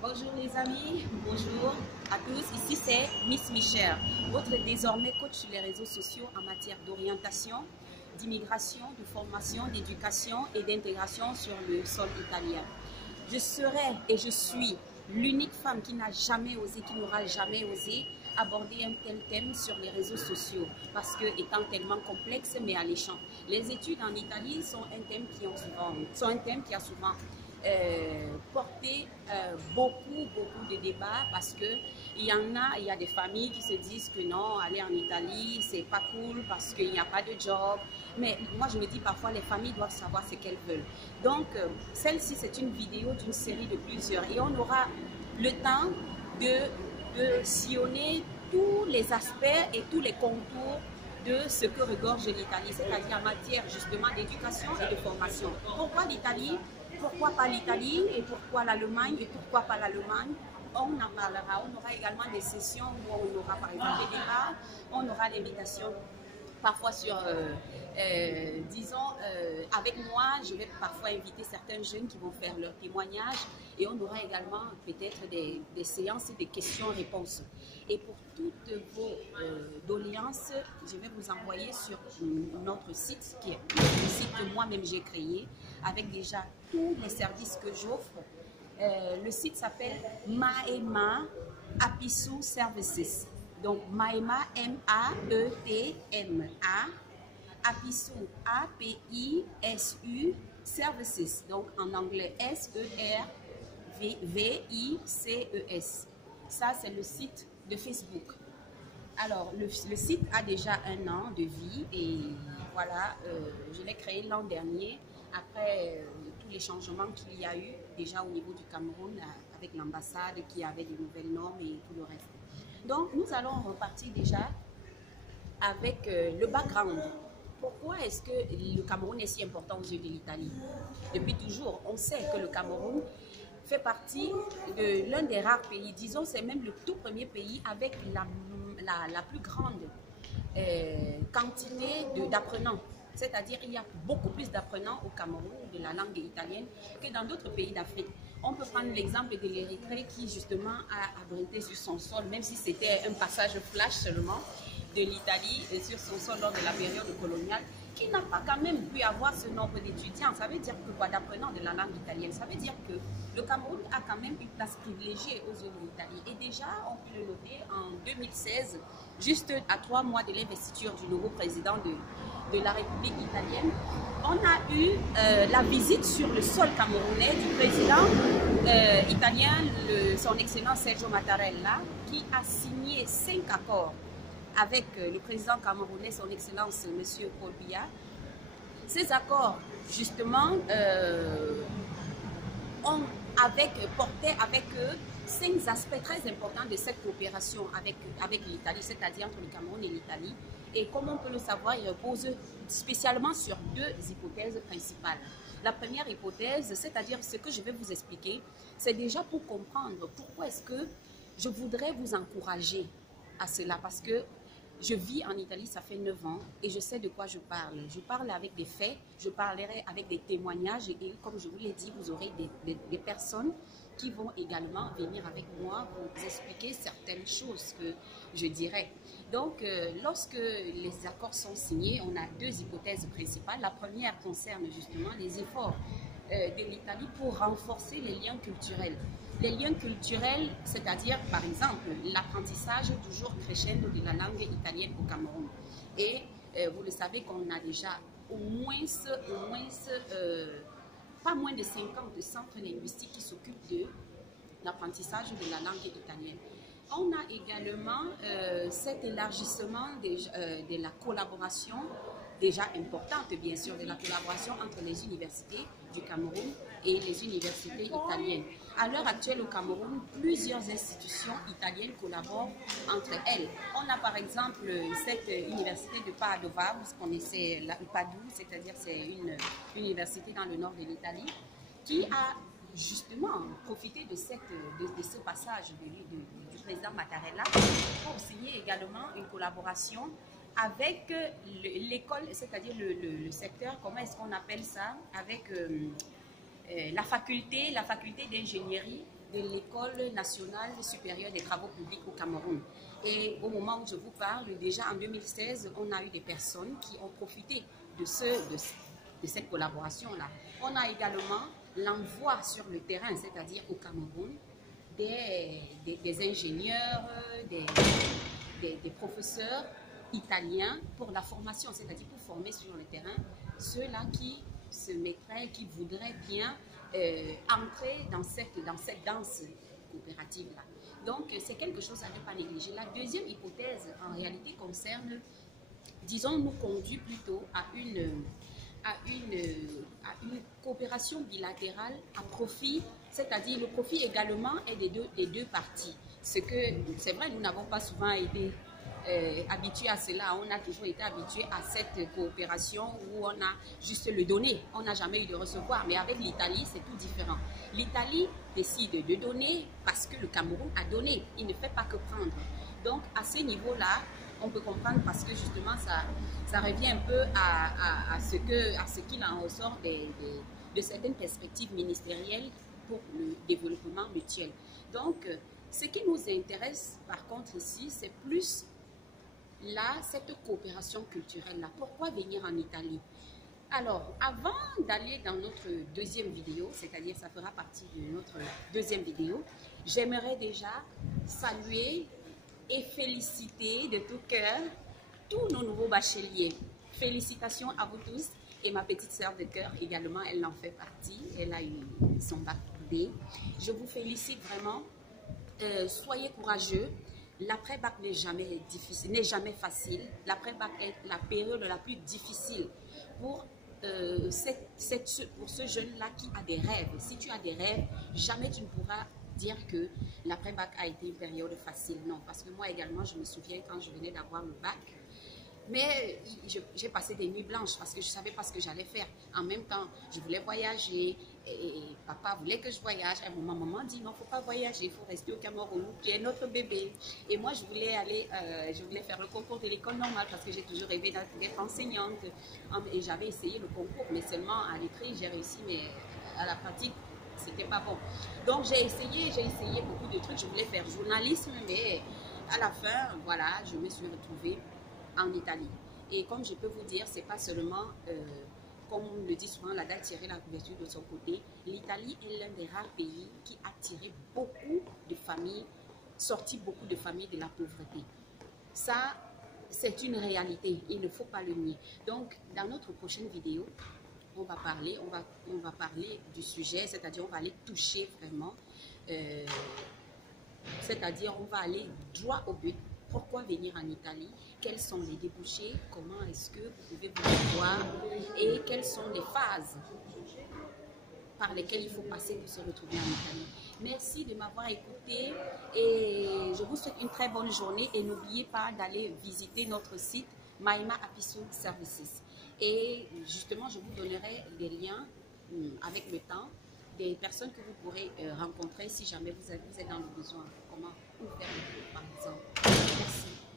Bonjour les amis, bonjour à tous. Ici c'est Miss Michel, votre désormais coach sur les réseaux sociaux en matière d'orientation, d'immigration, de formation, d'éducation et d'intégration sur le sol italien. Je serai et je suis l'unique femme qui n'a jamais osé, qui n'aura jamais osé aborder un tel thème sur les réseaux sociaux parce que étant tellement complexe mais alléchant. Les études en Italie sont un thème qui a souvent porté beaucoup de débats parce que il y a des familles qui se disent que non, aller en Italie c'est pas cool parce qu'il n'y a pas de job. Mais moi je me dis parfois les familles doivent savoir ce qu'elles veulent. Donc celle-ci c'est une vidéo d'une série de plusieurs et on aura le temps de sillonner tous les aspects et tous les contours de ce que regorge l'Italie, c'est-à-dire en matière justement d'éducation et de formation. Pourquoi l'Italie? Pourquoi pas l'Italie? Et pourquoi l'Allemagne? Et pourquoi pas l'Allemagne? On en parlera. On aura également des sessions où on aura par exemple des débats, on aura l'invitation parfois sur, disons, avec moi, je vais parfois inviter certains jeunes qui vont faire leur témoignage et on aura également peut-être des séances de questions-réponses. Et pour toutes vos doléances, je vais vous envoyer sur notre site, qui est le site que moi-même j'ai créé, avec déjà tous les services que j'offre. Le site s'appelle Maema Apisu Services. Donc, Maema, M-A-E-T-M-A, Apisu, A-P-I-S-U, Services. Donc, en anglais, S-E-R-V-I-C-E-S. Ça, c'est le site de Facebook. Alors, le site a déjà 1 an de vie et voilà, je l'ai créé l'an dernier après tous les changements qu'il y a eu déjà au niveau du Cameroun avec l'ambassade qui avait de nouvelles normes et tout le reste. Donc, nous allons repartir déjà avec le background. Pourquoi est-ce que le Cameroun est si important aux yeux de l'Italie? Depuis toujours, on sait que le Cameroun fait partie de l'un des rares pays, disons c'est même le tout premier pays avec la plus grande quantité d'apprenants. C'est-à-dire qu'il y a beaucoup plus d'apprenants au Cameroun de la langue italienne que dans d'autres pays d'Afrique. On peut prendre l'exemple de l'Érythrée qui justement a abrité sur son sol, même si c'était un passage flash seulement, de l'Italie sur son sol lors de la période coloniale, qui n'a pas quand même pu avoir ce nombre d'étudiants. Ça veut dire que quoi, d'apprenants de la langue italienne? Ça veut dire que le Cameroun a quand même une place privilégiée aux yeux de l'Italie. Et déjà, on peut le noter, en 2016, juste à 3 mois de l'investiture du nouveau président de la République italienne, on a eu la visite sur le sol camerounais du président italien, son excellence Sergio Mattarella, qui a signé 5 accords avec le président camerounais, son excellence M. Paul Biya. Ces accords, justement, portaient avec eux 5 aspects très importants de cette coopération avec l'Italie, c'est-à-dire entre le Cameroun et l'Italie. Et comme on peut le savoir, il repose spécialement sur 2 hypothèses principales. La première hypothèse, c'est-à-dire ce que je vais vous expliquer, c'est déjà pour comprendre pourquoi est-ce que je voudrais vous encourager à cela, parce que je vis en Italie, ça fait 9 ans et je sais de quoi je parle. Je parle avec des faits, je parlerai avec des témoignages et comme je vous l'ai dit, vous aurez des personnes qui vont également venir avec moi pour vous expliquer certaines choses que je dirais. Donc, lorsque les accords sont signés, on a 2 hypothèses principales. La première concerne justement les efforts de l'Italie pour renforcer les liens culturels. Les liens culturels, c'est-à-dire, par exemple, l'apprentissage toujours crescendo de la langue italienne au Cameroun. Et vous le savez qu'on a déjà pas moins de 50 centres linguistiques qui s'occupent de l'apprentissage de la langue italienne. On a également cet élargissement de la collaboration, déjà importante bien sûr, de la collaboration entre les universités du Cameroun et les universités italiennes. À l'heure actuelle au Cameroun, plusieurs institutions italiennes collaborent entre elles. On a par exemple cette université de Padova, vous connaissez la Padoue, c'est-à-dire c'est une université dans le nord de l'Italie, qui a justement profité de ce passage du président Mattarella pour signer également une collaboration avec l'école, c'est-à-dire le secteur, comment est-ce qu'on appelle ça, avec la faculté d'ingénierie de l'École nationale supérieure des travaux publics au Cameroun. Et au moment où je vous parle, déjà en 2016, on a eu des personnes qui ont profité de cette collaboration-là. On a également l'envoi sur le terrain, c'est-à-dire au Cameroun, des ingénieurs, des professeurs italiens pour la formation, c'est-à-dire pour former sur le terrain ceux-là qui se mettraient, qui voudraient bien entrer dans cette danse coopérative-là. Donc, c'est quelque chose à ne pas négliger. La deuxième hypothèse, en réalité, concerne, disons, nous conduit plutôt à une coopération bilatérale à profit, c'est-à-dire le profit également est des deux parties. C'est vrai, nous n'avons pas souvent été habitués à cela, on a toujours été habitués à cette coopération où on a juste le donner, on n'a jamais eu de recevoir, mais avec l'Italie c'est tout différent. L'Italie décide de donner parce que le Cameroun a donné, il ne fait pas que prendre. Donc à ce niveau-là, on peut comprendre parce que justement ça revient un peu à ce qu'il en ressort de certaines perspectives ministérielles pour le développement mutuel. Donc ce qui nous intéresse par contre ici, c'est plus là, cette coopération culturelle-là. Pourquoi venir en Italie? Alors, avant d'aller dans notre deuxième vidéo, c'est-à-dire ça fera partie de notre deuxième vidéo, j'aimerais déjà saluer et féliciter de tout cœur tous nos nouveaux bacheliers. Félicitations à vous tous et ma petite sœur de cœur également, elle en fait partie, elle a eu son bac D. Je vous félicite vraiment, soyez courageux. L'après-bac n'est jamais difficile, n'est jamais facile. L'après-bac est la période la plus difficile pour ce jeune-là qui a des rêves. Si tu as des rêves, jamais tu ne pourras dire que l'après-bac a été une période facile. Non, parce que moi également, je me souviens quand je venais d'avoir le bac, mais j'ai passé des nuits blanches parce que je ne savais pas ce que j'allais faire. En même temps, je voulais voyager et papa voulait que je voyage. Et ma maman dit non, il ne faut pas voyager, il faut rester au Cameroun, tu es notre bébé. Et moi, je voulais faire le concours de l'école normale parce que j'ai toujours rêvé d'être enseignante. Et j'avais essayé le concours, mais seulement à l'écrit, j'ai réussi, mais à la pratique, c'était pas bon. Donc j'ai essayé beaucoup de trucs. Je voulais faire journalisme, mais à la fin, voilà, je me suis retrouvée en Italie. Et comme je peux vous dire, c'est pas seulement, comme on le dit souvent, la date tirer la couverture de son côté. L'Italie est l'un des rares pays qui a tiré beaucoup de familles, sorti beaucoup de familles de la pauvreté. Ça, c'est une réalité, il ne faut pas le nier. Donc, dans notre prochaine vidéo, on va parler du sujet, c'est-à-dire on va aller toucher vraiment, c'est-à-dire on va aller droit au but. Pourquoi venir en Italie? Quels sont les débouchés? Comment est-ce que vous pouvez vous voir? Et quelles sont les phases par lesquelles il faut passer pour se retrouver en Italie? Merci de m'avoir écouté et je vous souhaite une très bonne journée et n'oubliez pas d'aller visiter notre site Maïma Apisu Services. Et justement, je vous donnerai des liens avec le temps des personnes que vous pourrez rencontrer si jamais vous êtes dans le besoin. Comment faire le cours, par exemple. Merci.